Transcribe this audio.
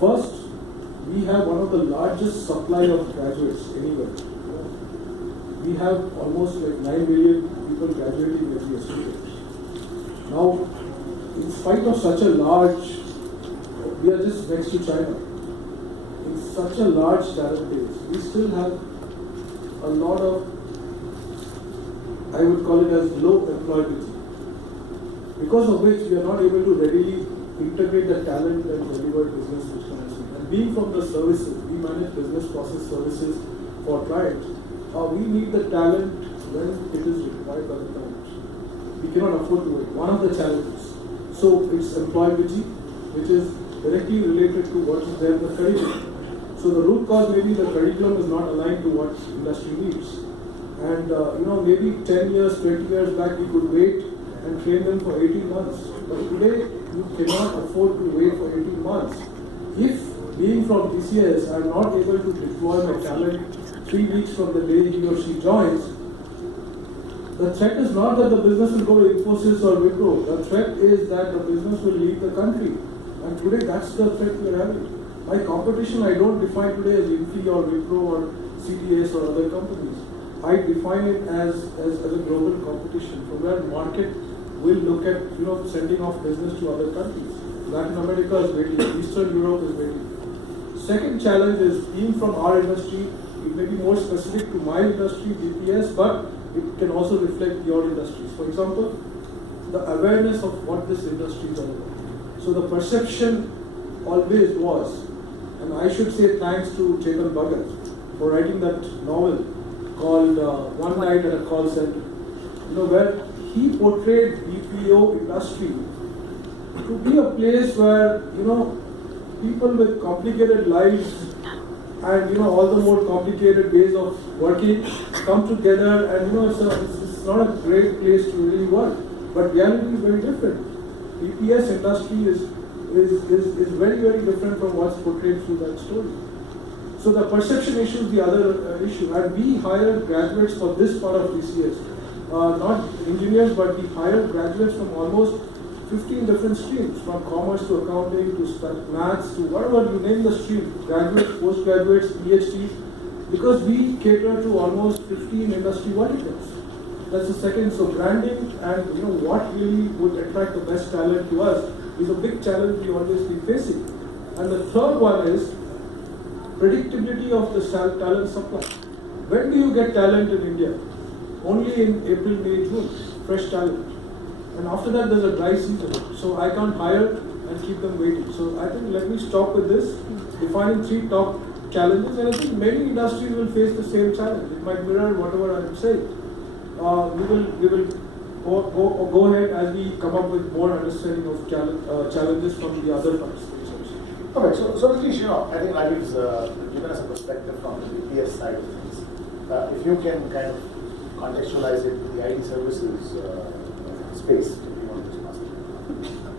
First, we have one of the largest supply of graduates anywhere. We have almost like 9 million people graduating every year. Now, in spite of such a large, we are just next to China. In such a large talent base, we still have a lot of, I would call it as low employability, because of which we are not able to readily integrate the talent and deliver business management. And being from the services, we manage business process services for clients. We need the talent when it is required by the client. We cannot afford to wait. One of the challenges. So it's employability, which is directly related to what is there in the curriculum. So the root cause maybe the curriculum is not aligned to what industry needs. And maybe 10 years, 20 years back we could wait and train them for 18 months. But today you cannot afford to wait for 18 months. If being from TCS I am not able to deploy my talent 3 weeks from the day he or she joins, the threat is not that the business will go to Infosys or Wipro. The threat is that the business will leave the country. And today that's the threat we are having. My competition I don't define today as Infy or Wipro or CDS or other companies. I define it as a global competition from where market will look at sending off business to other countries. Latin America is waiting, Eastern Europe is waiting. Second challenge is being from our industry. It may be more specific to my industry, GPS, but it can also reflect your industries. For example, the awareness of what this industry is all about. So the perception always was, and I should say thanks to Chetan Bhagat for writing that novel called One Night at a Call Center, where he portrayed BPO industry to be a place where, people with complicated lives and all the more complicated ways of working come together, and it's not a great place to really work. But reality is very different. BPS industry is very, very different from what's portrayed through that story. So the perception issue is the other issue, and we hire graduates for this part of TCS, not engineers, but we hire graduates from almost 15 different streams, from commerce to accounting to maths to whatever you name the stream, graduates, postgraduates, PhDs, because we cater to almost 15 industry verticals. That's the second. So branding and what really would attract the best talent to us is a big challenge we always be facing. And the third one is predictability of the talent supply. When do you get talent in India? Only in April, May, June, fresh talent. And after that there's a dry season. So I can't hire and keep them waiting. So I think let me stop with this, defining 3 top challenges, and I think many industries will face the same challenge. It might mirror whatever I'm saying. We will go ahead as we come up with more understanding of challenges from the other participants. Okay, so Nitish, I think Rajiv's given us a perspective from the BPS side of things. If you can kind of contextualize it to the IT services space.